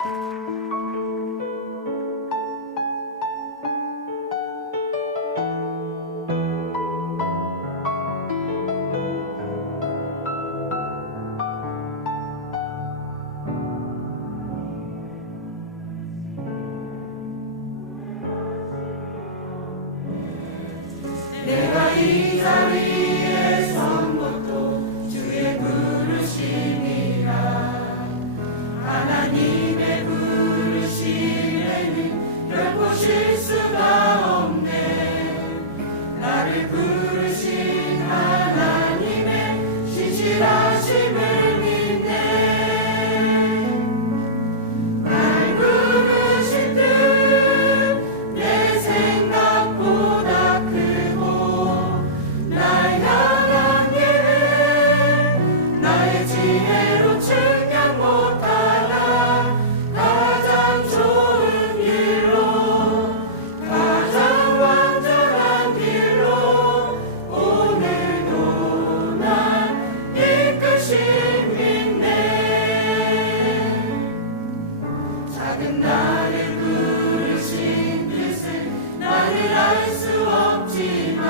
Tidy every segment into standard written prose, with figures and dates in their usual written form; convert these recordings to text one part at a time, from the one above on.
내가 이 자리에 선 것도 주의 부르심이라. 하나님의 부르심에는 결코 실수가 없네. 나를 부르신 하나님의 신실하심을 믿네. 날 부르실 듯 내 생각보다 날 향한 계획 나의 지혜로 측량 못하나. 가장 좋은 길로 가장 완전한 길로 오늘도 날 이끄심 믿네. 작은 나를 부르신 뜻을 나는 알 수 없지만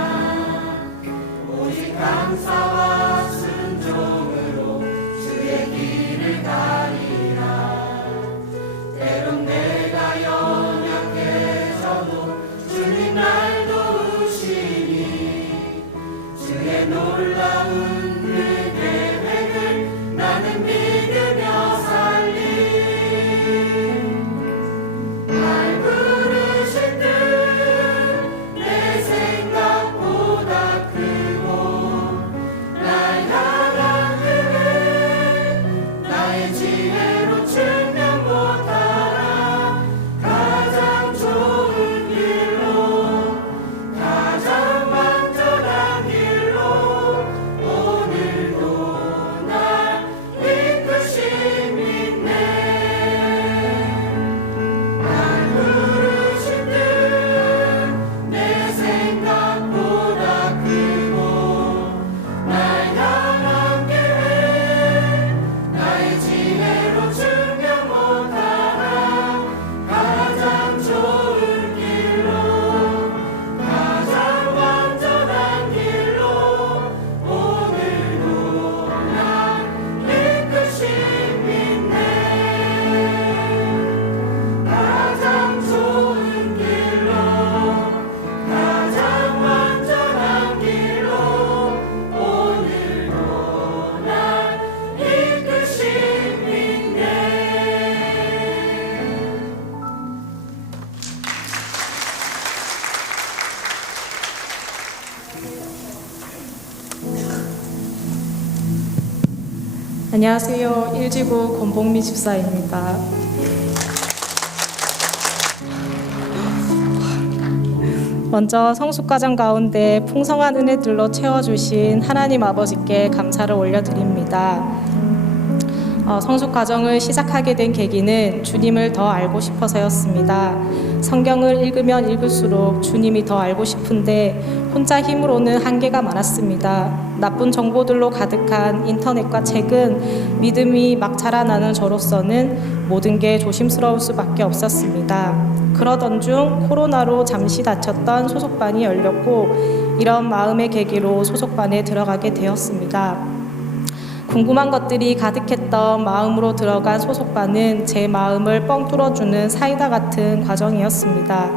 오직 감사와 순종으로 주의 길을 가리라. 때론 내가 연약해져도 주님 날 도우시니 주의 놀라운 그 계획을 나는 믿으며 살리. 날 부르실 듯 내 생각보다 날 향한 계획 나의 지혜로 측량 못하나. 가장 좋은 길로 가장 완전한 길로 오늘도 날 이끄심 믿네. 날 부르실 듯 내 생각보다 날 향한 계획 나의 지혜로 측량 못하나. 가장 좋은 길로 가장 완전한 길로 오늘도 날 이끄심 믿네. 가장 좋은 길로 가장 완전한 길로 오늘도 날 이끄심 믿네. 안녕하세요. 1지구 권복미 집사입니다. 먼저 성숙과정 가운데 풍성한 은혜들로 채워주신 하나님 아버지께 감사를 올려드립니다. 성숙과정을 시작하게 된 계기는 주님을 더 알고 싶어서였습니다. 성경을 읽으면 읽을수록 주님이 더 알고 싶은데 혼자 힘으로는 한계가 많았습니다. 나쁜 정보들로 가득한 인터넷과 책은 믿음이 막 자라나는 저로서는 모든 게 조심스러울 수밖에 없었습니다. 그러던 중 코로나로 잠시 닫혔던 소속반이 열렸고 이런 마음의 계기로 소속반에 들어가게 되었습니다. 궁금한 것들이 가득했던 마음으로 들어간 소속반은 제 마음을 뻥 뚫어주는 사이다 같은 과정이었습니다.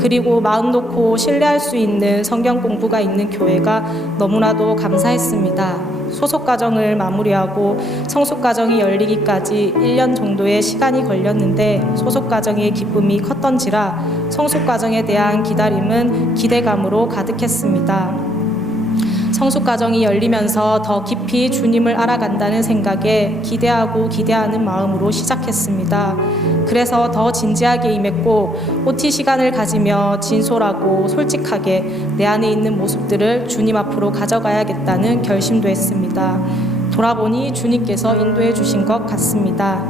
그리고 마음 놓고 신뢰할 수 있는 성경 공부가 있는 교회가 너무나도 감사했습니다. 소속 과정을 마무리하고 성숙 과정이 열리기까지 1년 정도의 시간이 걸렸는데 소속 과정의 기쁨이 컸던지라 성숙 과정에 대한 기다림은 기대감으로 가득했습니다. 성숙 과정이 열리면서 더 깊이 주님을 알아간다는 생각에 기대하는 마음으로 시작했습니다. 그래서 더 진지하게 임했고 OT 시간을 가지며 진솔하고 솔직하게 내 안에 있는 모습들을 주님 앞으로 가져가야겠다는 결심도 했습니다. 돌아보니 주님께서 인도해 주신 것 같습니다.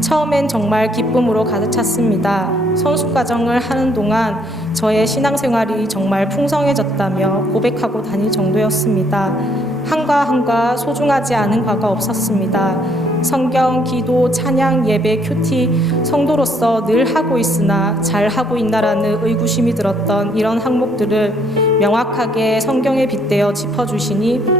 처음엔 정말 기쁨으로 가득 찼습니다. 성숙 과정을 하는 동안 저의 신앙생활이 정말 풍성해졌다며 고백하고 다닐 정도였습니다. 한과 소중하지 않은 과가 없었습니다. 성경, 기도, 찬양, 예배, 큐티, 성도로서 늘 하고 있으나 잘 하고 있나라는 의구심이 들었던 이런 항목들을 명확하게 성경에 빗대어 짚어주시니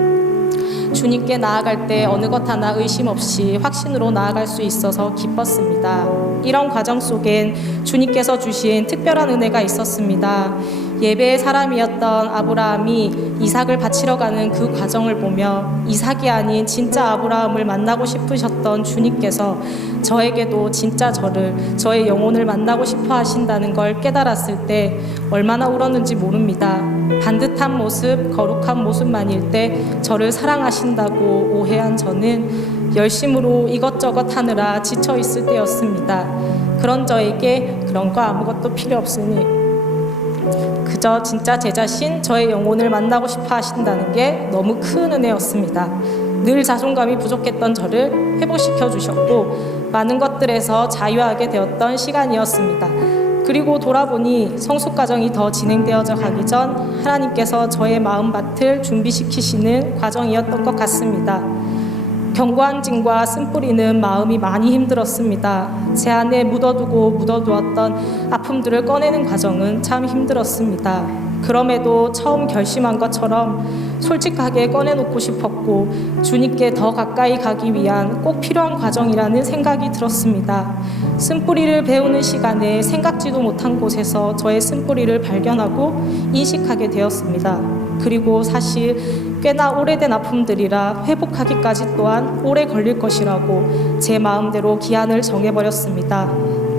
주님께 나아갈 때 어느 것 하나 의심 없이 확신으로 나아갈 수 있어서 기뻤습니다. 이런 과정 속엔 주님께서 주신 특별한 은혜가 있었습니다. 예배의 사람이었던 아브라함이 이삭을 바치러 가는 그 과정을 보며 이삭이 아닌 진짜 아브라함을 만나고 싶으셨던 주님께서 저에게도 진짜 저의 영혼을 만나고 싶어 하신다는 걸 깨달았을 때 얼마나 울었는지 모릅니다. 반듯한 모습, 거룩한 모습만일 때 저를 사랑하신다고 오해한 저는 열심으로 이것저것 하느라 지쳐 있을 때였습니다. 그런 저에게 그런 거 아무것도 필요 없으니 그저 진짜 제 자신, 저의 영혼을 만나고 싶어 하신다는 게 너무 큰 은혜였습니다. 늘 자존감이 부족했던 저를 회복시켜 주셨고 많은 것들에서 자유하게 되었던 시간이었습니다. 그리고 돌아보니 성숙 과정이 더 진행되어져 가기 전 하나님께서 저의 마음밭을 준비시키시는 과정이었던 것 같습니다. 견고한 짐과 쓴뿌리는 마음이 많이 힘들었습니다. 제 안에 묻어두었던 아픔들을 꺼내는 과정은 참 힘들었습니다. 그럼에도 처음 결심한 것처럼 솔직하게 꺼내놓고 싶었고 주님께 더 가까이 가기 위한 꼭 필요한 과정이라는 생각이 들었습니다. 쓴뿌리를 배우는 시간에 생각지도 못한 곳에서 저의 쓴뿌리를 발견하고 인식하게 되었습니다. 그리고 사실 꽤나 오래된 아픔들이라 회복하기까지 또한 오래 걸릴 것이라고 제 마음대로 기한을 정해버렸습니다.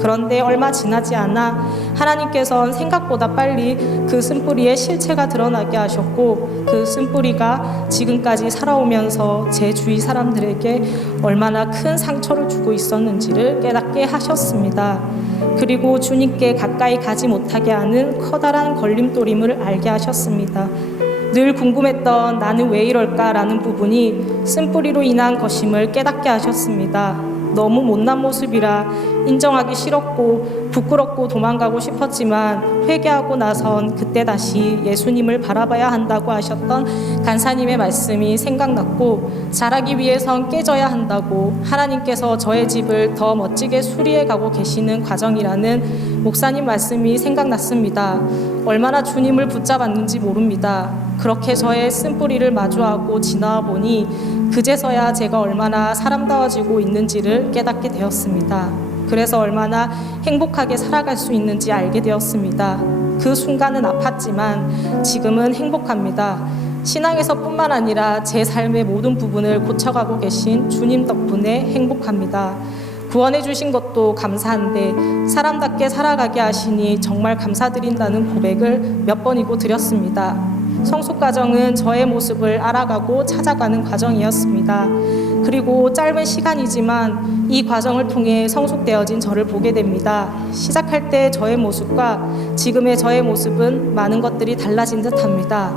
그런데 얼마 지나지 않아 하나님께서는 생각보다 빨리 그 쓴뿌리의 실체가 드러나게 하셨고 그 쓴뿌리가 지금까지 살아오면서 제 주위 사람들에게 얼마나 큰 상처를 주고 있었는지를 깨닫게 하셨습니다. 그리고 주님께 가까이 가지 못하게 하는 커다란 걸림돌임을 알게 하셨습니다. 늘 궁금했던 나는 왜 이럴까라는 부분이 쓴뿌리로 인한 것임을 깨닫게 하셨습니다. 너무 못난 모습이라 인정하기 싫었고 부끄럽고 도망가고 싶었지만 회개하고 나선 그때 다시 예수님을 바라봐야 한다고 하셨던 간사님의 말씀이 생각났고 잘하기 위해선 깨져야 한다고 하나님께서 저의 집을 더 멋지게 수리해 가고 계시는 과정이라는 목사님 말씀이 생각났습니다. 얼마나 주님을 붙잡았는지 모릅니다. 그렇게 저의 쓴뿌리를 마주하고 지나와 보니 그제서야 제가 얼마나 사람다워지고 있는지를 깨닫게 되었습니다. 그래서 얼마나 행복하게 살아갈 수 있는지 알게 되었습니다. 그 순간은 아팠지만 지금은 행복합니다. 신앙에서뿐만 아니라 제 삶의 모든 부분을 고쳐가고 계신 주님 덕분에 행복합니다. 구원해 주신 것도 감사한데 사람답게 살아가게 하시니 정말 감사드린다는 고백을 몇 번이고 드렸습니다. 성숙 과정은 저의 모습을 알아가고 찾아가는 과정이었습니다. 그리고 짧은 시간이지만 이 과정을 통해 성숙되어진 저를 보게 됩니다. 시작할 때 저의 모습과 지금의 저의 모습은 많은 것들이 달라진 듯합니다.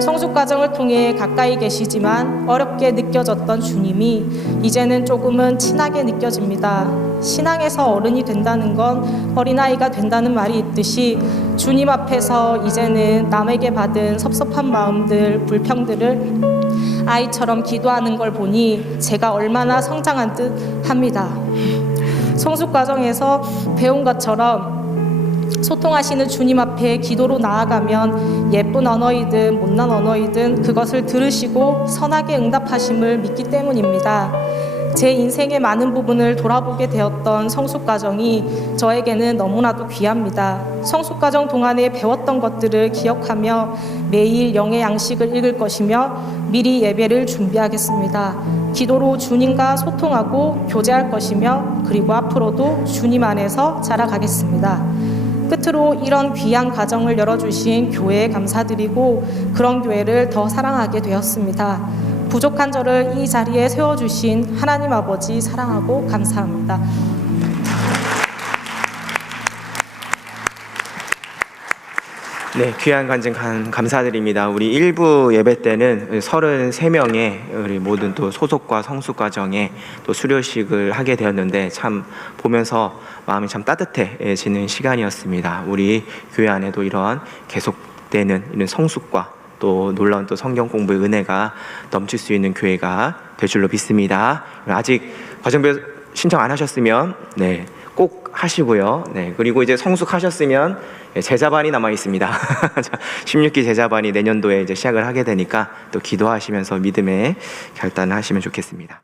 성숙 과정을 통해 가까이 계시지만 어렵게 느껴졌던 주님이 이제는 조금은 친하게 느껴집니다. 신앙에서 어른이 된다는 건 어린아이가 된다는 말이 있듯이 주님 앞에서 이제는 남에게 받은 섭섭한 마음들, 불평들을 아이처럼 기도하는 걸 보니 제가 얼마나 성장한 듯 합니다. 성숙 과정에서 배운 것처럼 소통하시는 주님 앞에 기도로 나아가면 예쁜 언어이든 못난 언어이든 그것을 들으시고 선하게 응답하심을 믿기 때문입니다. 제 인생의 많은 부분을 돌아보게 되었던 성숙 과정이 저에게는 너무나도 귀합니다. 성숙 과정 동안에 배웠던 것들을 기억하며 매일 영의 양식을 읽을 것이며 미리 예배를 준비하겠습니다. 기도로 주님과 소통하고 교제할 것이며 그리고 앞으로도 주님 안에서 자라가겠습니다. 끝으로 이런 귀한 과정을 열어주신 교회에 감사드리고 그런 교회를 더 사랑하게 되었습니다. 부족한 저를 이 자리에 세워주신 하나님 아버지 사랑하고 감사합니다. 네, 귀한 간증 감사드립니다. 우리 1부 예배 때는 33명의 우리 모든 또 소속과 성숙 과정에 또 수료식을 하게 되었는데 참 보면서 마음이 참 따뜻해지는 시간이었습니다. 우리 교회 안에도 이러한 계속되는 이런 성숙과 또 놀라운 또 성경 공부의 은혜가 넘칠 수 있는 교회가 될 줄로 믿습니다. 아직 과정별 신청 안 하셨으면 네, 꼭 하시고요. 네, 그리고 이제 성숙하셨으면 제자반이 남아 있습니다. 16기 제자반이 내년도에 이제 시작을 하게 되니까 또 기도하시면서 믿음의 결단을 하시면 좋겠습니다.